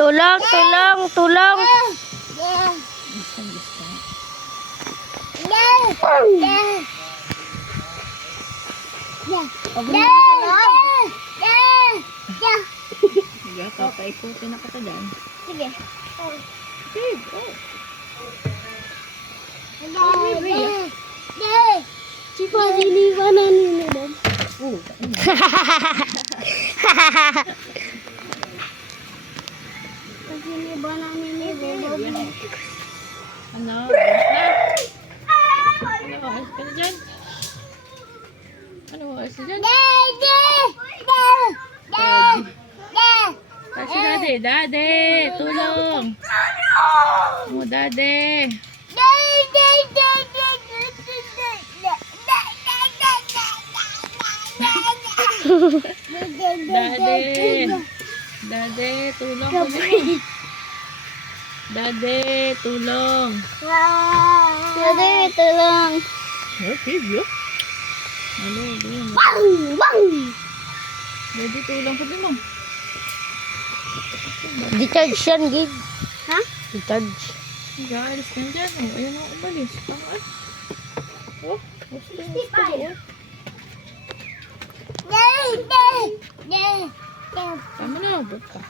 Tulong, tulong, tulong. Sige, papaikutin na kita dyan. Sige. Sige, oh. Si Fadili ba naninod? Oh, Fadili ba naninod? ano? Ano, ayos ka na dyan? Ano, ayos ka dyan? Kasi daddy, daddy, tulong. Oh, daddy. Daddy. Daddy, tulong ko mo. Daddy, tulong. Daddy, tulong. Okay, yo. Ano, din. Daddy, tulong ko din mo. Di-charge yan, gig. Ha? Di-charge. Guys, nandyan. Oh, ayan ang umalis. Ay. Oh, gusto mo. Tama na. Ba't ka?